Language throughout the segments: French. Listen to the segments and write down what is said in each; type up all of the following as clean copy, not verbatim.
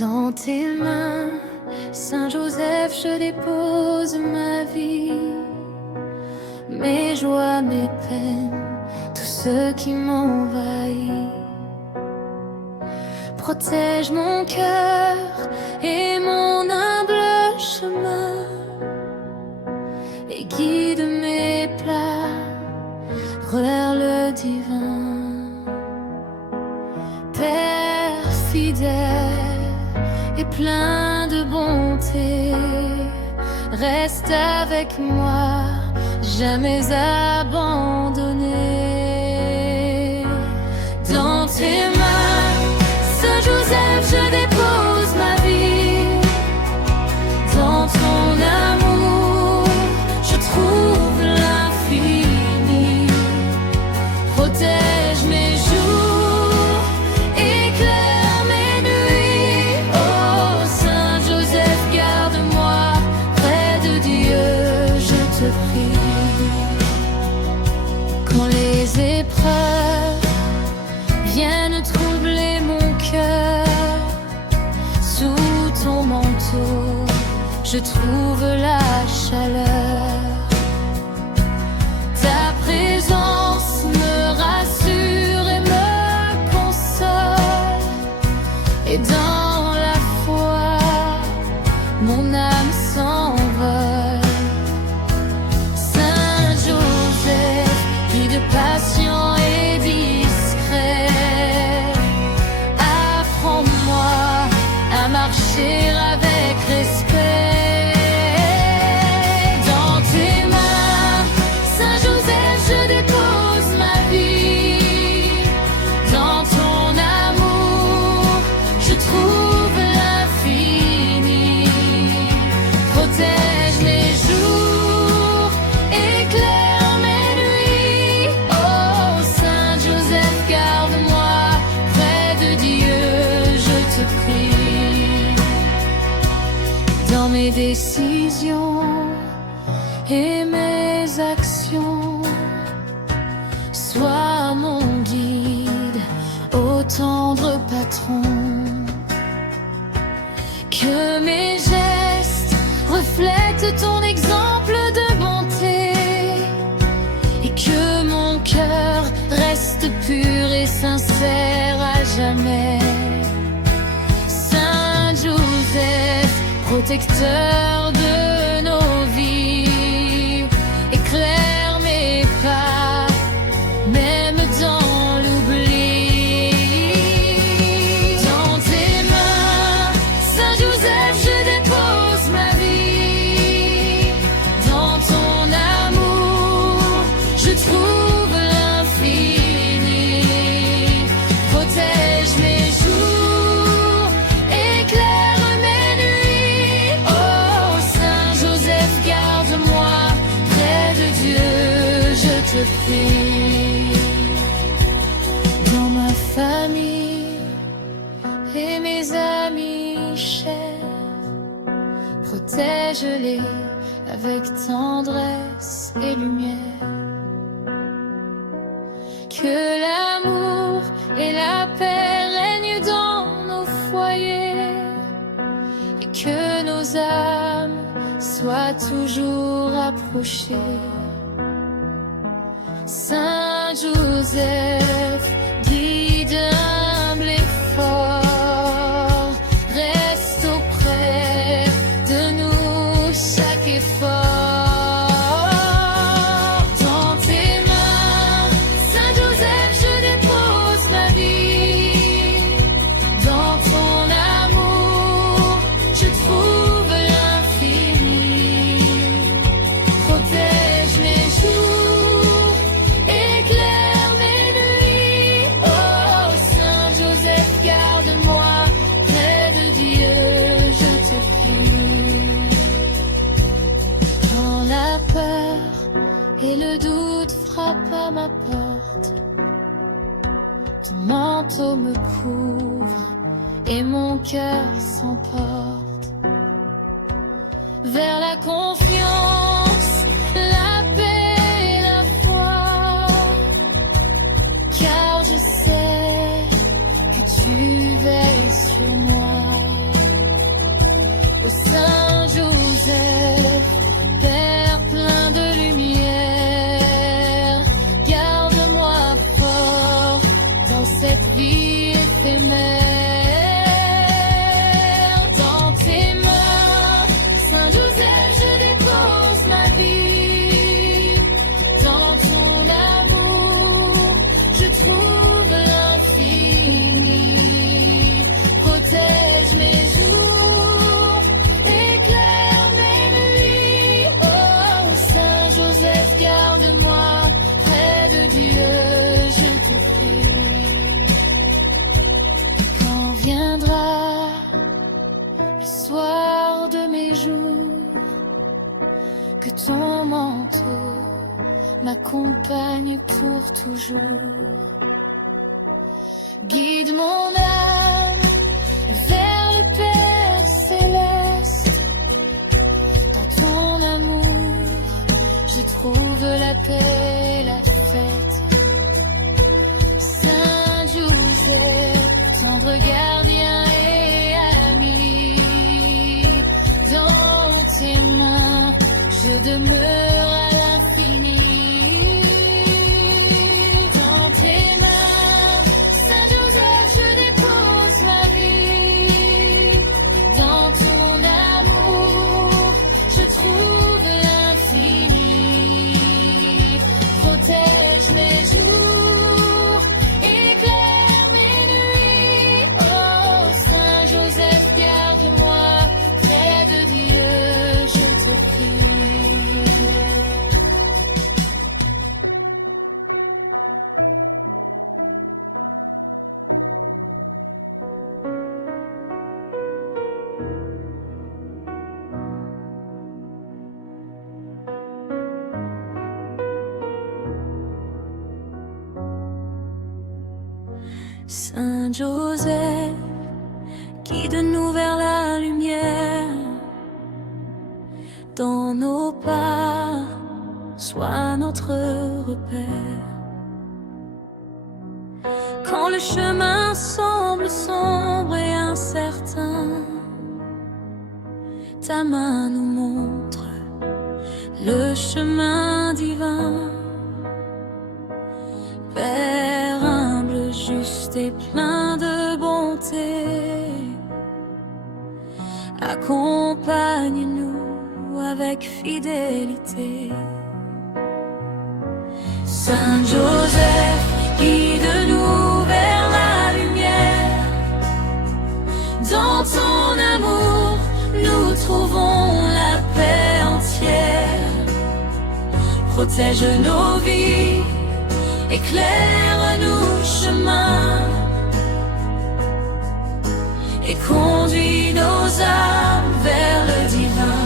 Dans tes mains, Saint Joseph, je dépose ma vie, mes joies, mes peines, tout ce qui m'envahit. Protège mon cœur et mon humble chemin, et guide mes pas vers le divin. Père fidèle et plein de bonté, reste avec moi, jamais abandonné. Dans tes mains, Saint Joseph, je dépose ma vie. Dans ton amour, je trouve l'infini. Protège mes jours, éclaire mes nuits. Oh Saint Joseph, garde-moi près de Dieu, je te prie. Quand les épreuves viennent troubler mon cœur, sous ton manteau, je trouve la chaleur. Ta présence me rassure et me console, et dans la foi, mon âme s'envole. Saint Joseph, guide patient et discret, apprends-moi à marcher avec respect. Dans tes mains, Saint Joseph, je dépose ma vie. Dans ton amour, je trouve l'infini. Protège mes jours, éclaire mes nuits. Oh Saint Joseph, garde-moi près de Dieu, je te prie. Dans mes décisions et mes actions, sois mon guide, ô tendre patron. Que mes gestes reflètent ton exemple de bonté, et que mon cœur reste pur et sincère à jamais. Saint Joseph, protecteur de nos vies, éclaire mes pas, même dans l'oubli. Dans tes mains, Saint Joseph, je dépose ma vie. Dans ton amour, je trouve l'infini. Protège mes jours, éclaire mes nuits. Oh Saint Joseph, garde-moi près de Dieu, je te prie. Dans ma famille et mes amis chers, protège-les avec tendresse et lumière. Que l'amour et la paix règnent dans nos foyers, et que nos âmes soient toujours rapprochées. Saint Joseph, guide humble et fort, reste auprès de nous chaque effort. Dans tes mains, Saint Joseph, je dépose ma vie. Dans ton amour, je trouve l'infini. Protège mes jours, éclaire mes nuits. Oh Saint Joseph, garde-moi près de Dieu, je te prie. Quand la peur et le doute frappent à ma porte, ton manteau me couvre et mon cœur s'emporte vers la confiance, la paix et la foi. Car je sais que tu veilles sur moi. je trouve l'infini. Protège mes jours, éclaire mes nuits. Oh Saint Joseph, garde-moi près de Dieu, je te prie. Quand viendra le soir de mes jours, que ton manteau m'accompagne pour toujours. Guide mon âme vers le Père céleste. Dans ton amour, je trouve la paix, la fête. Saint Joseph, tendre gardien et ami, dans tes mains, je demeure à l'infini. Dans tes mains, Saint Joseph, je dépose ma vie. Dans ton amour, je trouve l'infini. Protège mes jours, éclaire mes nuits. Oh Saint Joseph, garde-moi près de Dieu, je te prie. Saint Joseph, guide-nous vers la lumière. Dans nos pas, sois notre repère. Quand le chemin semble sombre et incertain, ta main nous montre le chemin divin. Père humble, juste et plein de bonté, accompagne-nous avec fidélité. Saint Joseph, guide-nous vers la lumière. Dans ton amour, nous trouvons la paix entière. Protège nos vies, éclaire-nous chemin et conduis nos âmes vers le divin.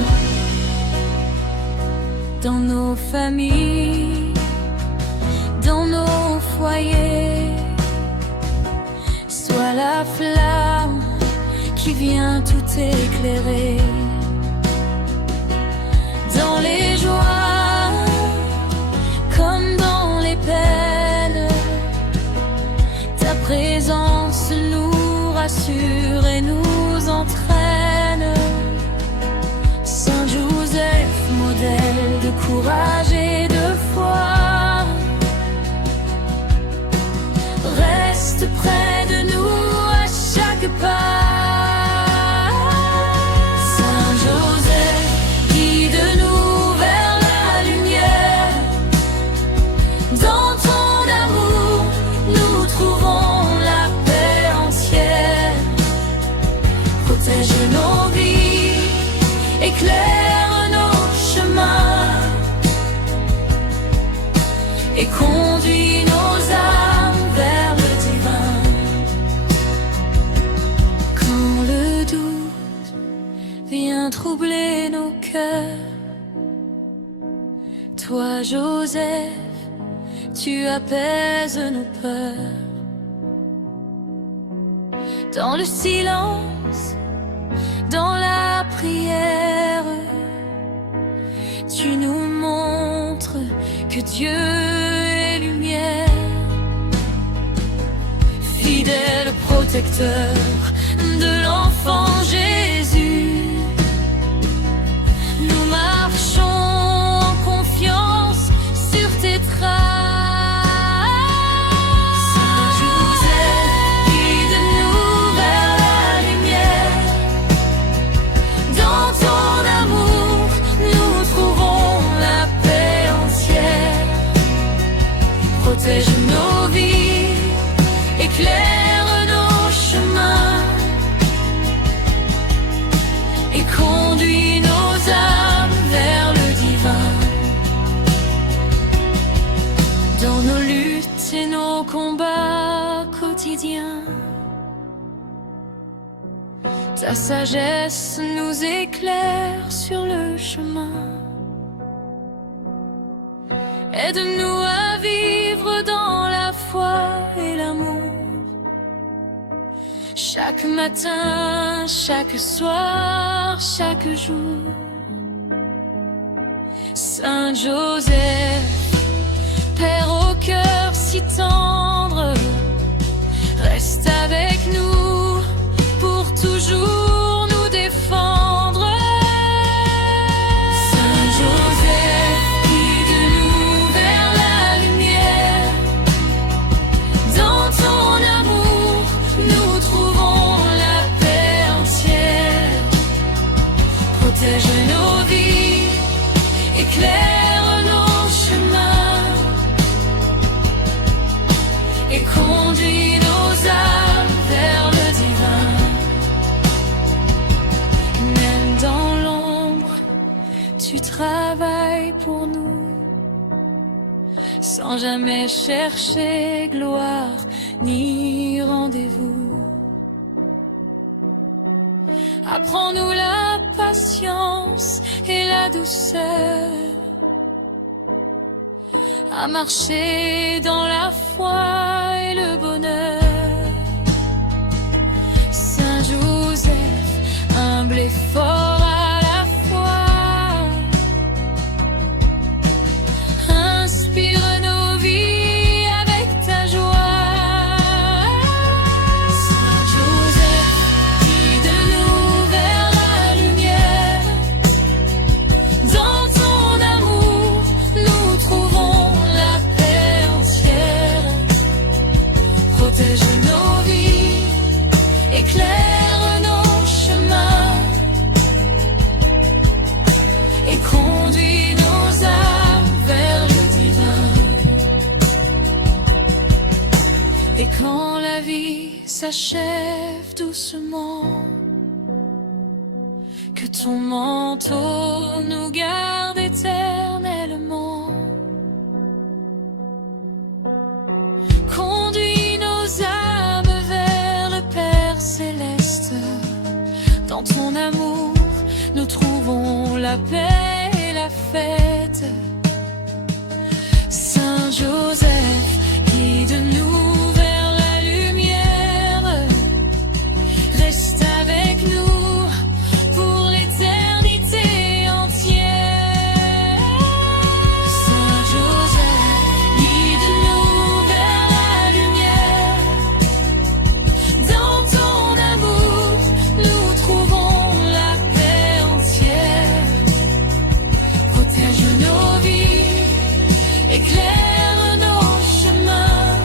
Dans nos familles, dans nos foyers, sois la flamme qui vient tout éclairer. Dans les joies comme dans les peines, ta présence nous rassure et nous entraîne. Saint Joseph, modèle de courage et de foi, reste près de nous à chaque pas. Saint Joseph, guide-nous vers la lumière. Dans ton amour, nous trouvons la paix entière. Protège nos vies, éclaire nos chemins et conduis nos âmes vers le divin. Quand le doute vient troubler nos cœurs, toi Joseph, tu apaises nos peurs. Dans le silence, dans la prière, tu nous montres que Dieu est lumière. Fidèle protecteur de l'enfant Jésus, nous marchons en confiance sur tes traces. Protège nos vies, éclaire nos chemins et conduis nos âmes vers le divin. Dans nos luttes et nos combats quotidiens, ta sagesse nous éclaire sur le chemin. Aide-nous à vivre dans la foi et l'amour. Chaque matin, chaque soir, chaque jour. Saint Joseph, Père au cœur si tendre, reste avec nous pour toujours nous défendre. Saint Joseph, guide-nous vers la lumière. Dans ton amour, nous trouvons la paix entière. Protège nos vies, éclaire nos chemins et conduis nos âmes vers le divin. Même dans l'ombre, tu travailles pour nous, sans jamais chercher gloire ni rendez-vous. Apprends-nous la patience et la douceur, à marcher dans la foi et le bonheur. Saint Joseph, humble et fort à la fois, inspire nos vies avec ta joie. Saint Joseph, guide-nous vers la lumière. Dans ton amour, nous trouvons la paix entière. Protège nos vies, éclaire nos chemins et conduis nos âmes vers le divin. Et quand la vie s'achève doucement, que ton manteau nous garde éternellement. Conduis nos âmes vers le Père céleste. Dans ton amour, nous trouvons la paix et la fête. Saint Joseph, guide-nous vers la lumière. Reste avec nous pour l'éternité entière. Saint Joseph, guide-nous vers la lumière. Dans ton amour, nous trouvons la paix entière. Protège nos vies, éclaire nos chemins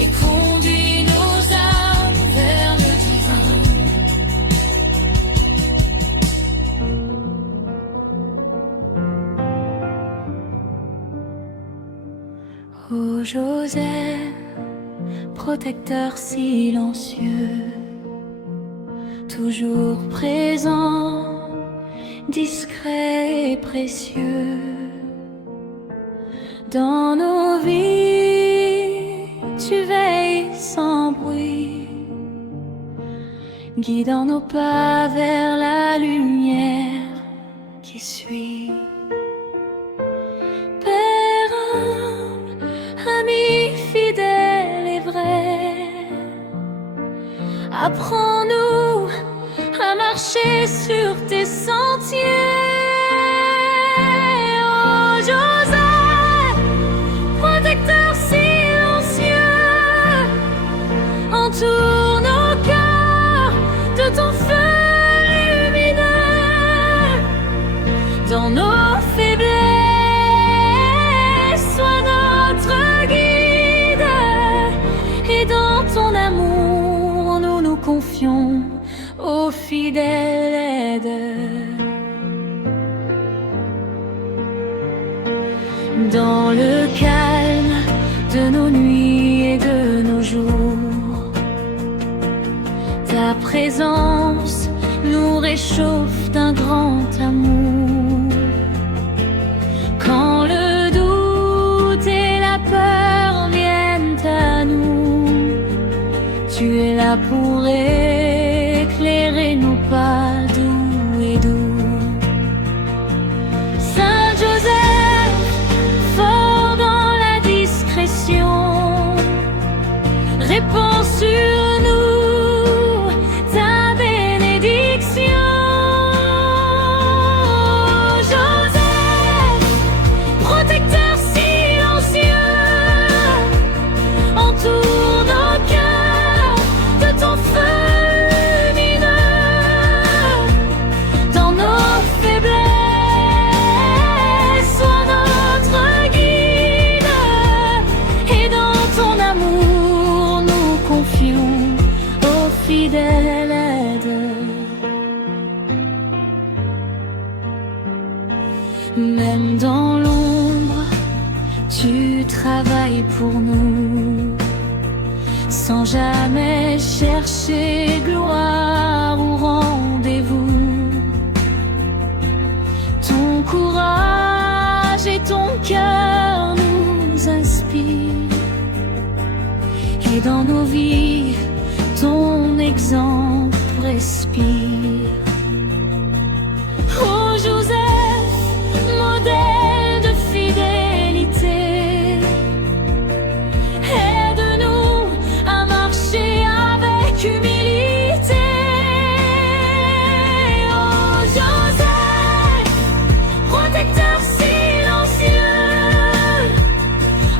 et conduis nos âmes vers le divin. Ô Joseph, protecteur silencieux, toujours présent, discret et précieux. Dans nos vies, tu veilles sans bruit, guidant nos pas vers la lumière qui suit. Père humble, ami fidèle et vrai, apprends-nous à marcher sur tes sentiers. Oh Joseph, protecteur silencieux, entoure nos cœurs de ton feu lumineux. Dans nos faiblesses, sois notre guide, et dans ton amour, nous nous confions ô fidèle aide. Dans le calme de nos nuits présence nous réchauffe d'un grand amour. Quand le doute et la peur viennent à nous, tu es là pour éclairer nos pas doux et doux. Saint Joseph, fort dans la discrétion, répands sur nous ta bénédiction. Joseph, protecteur silencieux, entoure nos cœurs de ton feu lumineux. Dans nos faiblesses, sois notre guide, et dans ton amour nous confions au fidèle aide. Même dans l'ombre, tu travailles pour nous, sans jamais chercher gloire ou rendez-vous. Ton courage et ton cœur nous inspirent, et dans nos vies, ton exemple respire. Oh Joseph, modèle de fidélité, aide-nous à marcher avec humilité. Oh Joseph, protecteur silencieux,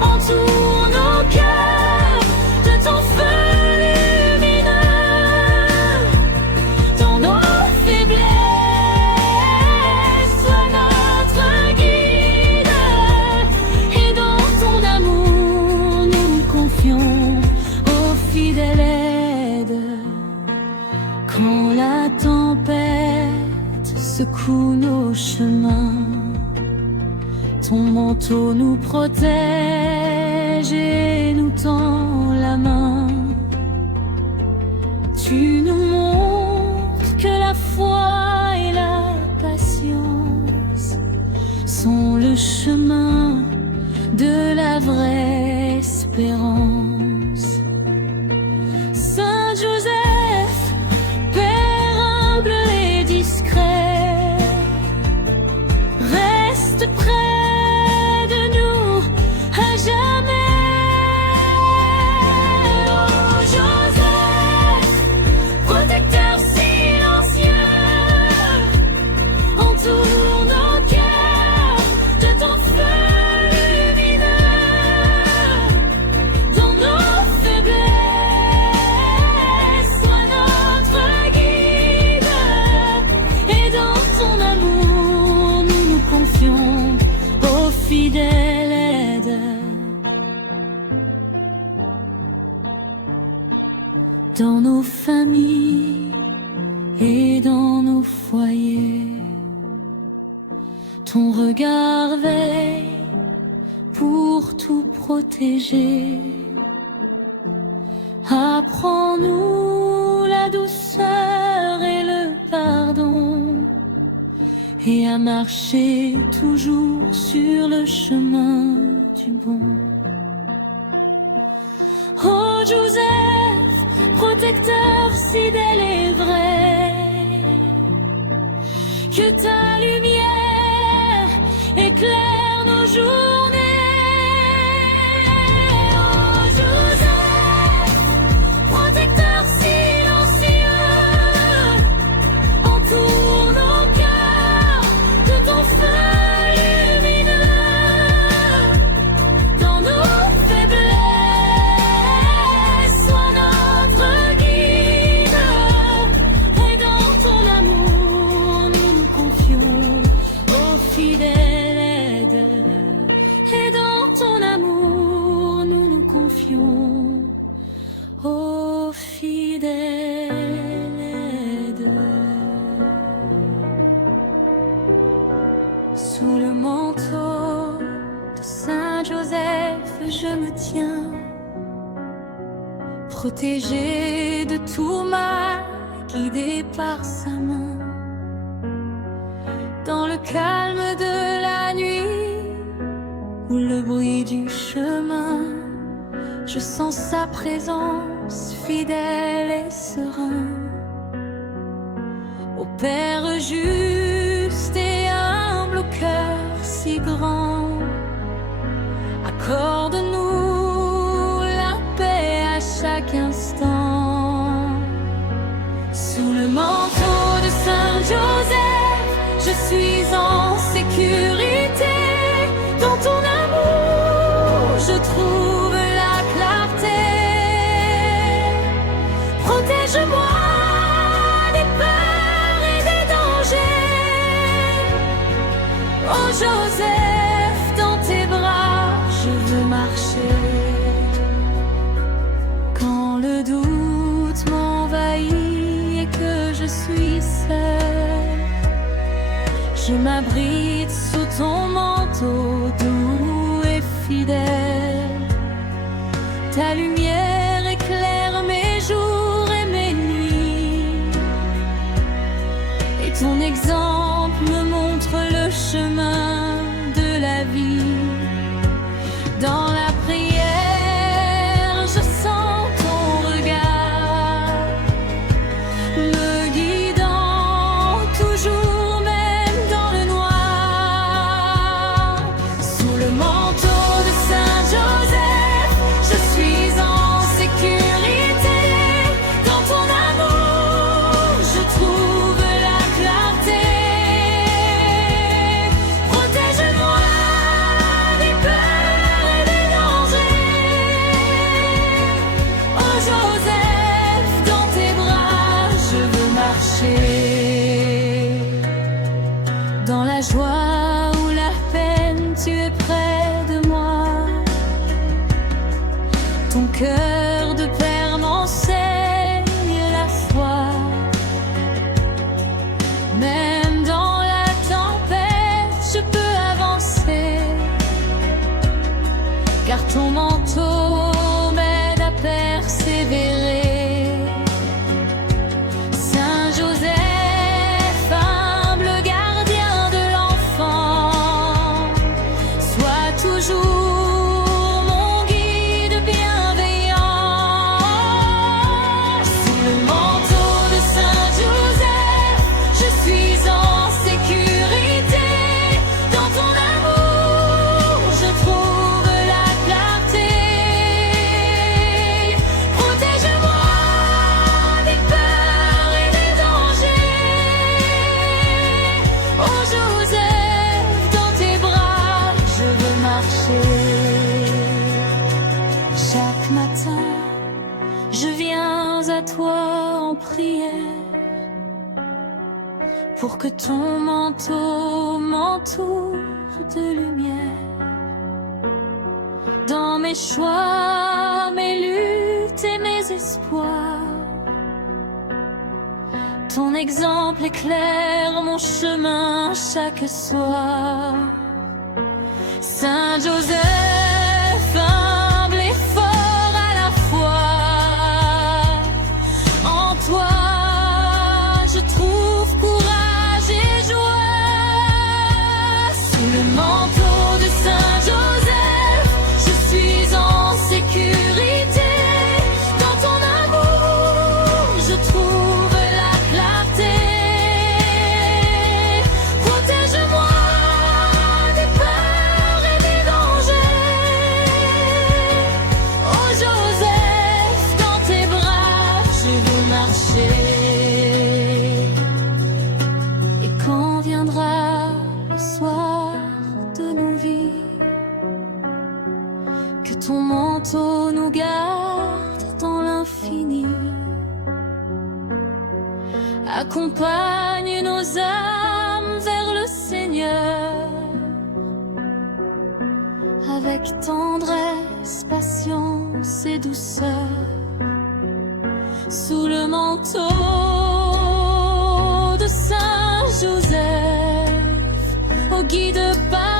entoure nos cœurs de ton feu lumineux. Dans nos faiblesses, sois notre guide, et dans ton amour nous nous confions au fidèle aide. Quand la tempête secoue nos chemins, ton manteau nous protège et nous tend la main. Tu nous montres que la foi et la patience sont le chemin de la vraie espérance. Saint Joseph, Père humble et discret, reste près de nous à jamais. Oh Joseph, protecteur silencieux, entoure nos cœurs de ton feu lumineux. Dans nos faiblesses, sois notre guide, et dans ton amour nous nous confions au fidèle aide. Dans nos familles et dans nos foyers, ton regard veille pour tout protéger. Apprends-nous la douceur et le pardon, et à marcher toujours sur le chemin du bon. Oh Joseph, protecteur fidèle et vrai, que ta lumière éclaire nos journées. Oh Joseph, protecteur silencieux, entoure nos cœurs de ton feu lumineux. Dans nos faiblesses, sois notre guide, et dans ton amour nous nous confions au fidèle aide. Et dans ton amour nous nous confions au fidèle aide. Sous le manteau de Saint Joseph, je me tiens, protégé de tout mal guidé par sa main. Dans le calme de la nuit ou le bruit du chemin, je sens sa présence fidèle et serein. Ô Père juste et humble, au cœur si grand, accorde-nous la paix à chaque instant. Sous le manteau de Saint Joseph, je suis en sécurité. Dans ton amour, je trouve la clarté. Protège-moi des peurs et des dangers. Oh Joseph, dans tes bras, je veux marcher. Quand le doute m'envahit et que je suis seule, je m'abrite sous ton manteau doux et fidèle. Ta lumière éclaire mes jours et mes nuits, et ton exemple me montre le chemin de la vie. Dans la prière, je sens ton regard me guidant toujours, même dans le noir. Sous le manteau de Saint Joseph, je suis en sécurité. Dans ton amour, je trouve la clarté. Protège-moi des peurs et des dangers. Oh Joseph, dans tes bras, je veux marcher. Dans la joie ou la peine, tu es près de moi. Ton cœur de père m'enseigne la foi. Même dans la tempête, je peux avancer, car ton manteau m'aide à persévérer. Saint Joseph, humble gardien de l'enfant, sois toujours mon guide bienveillant. Sous le manteau de Saint Joseph, je suis en sécurité. Dans ton amour, je trouve la clarté. Protège-moi des peurs et des dangers. Oh Joseph, dans tes bras, je veux marcher. Chaque matin, je viens à toi en prière, pour que ton manteau m'entoure de lumière. Dans mes choix, mes luttes et mes espoirs, ton exemple éclaire mon chemin chaque soir. Saint Joseph, humble et fort à la fois, en toi je trouve courage et joie. Sous le manteau de Saint Joseph, je suis en sécurité. Dans ton amour, je trouve la clarté. Protège-moi des peurs et des dangers. Oh Joseph, dans tes bras, je veux marcher. Et quand viendra le soir de nos vies, que ton manteau nous garde dans l'infini. Accompagne nos âmes vers le Seigneur, avec tendresse, patience et douceur. Sous le manteau de Saint Joseph, au guide par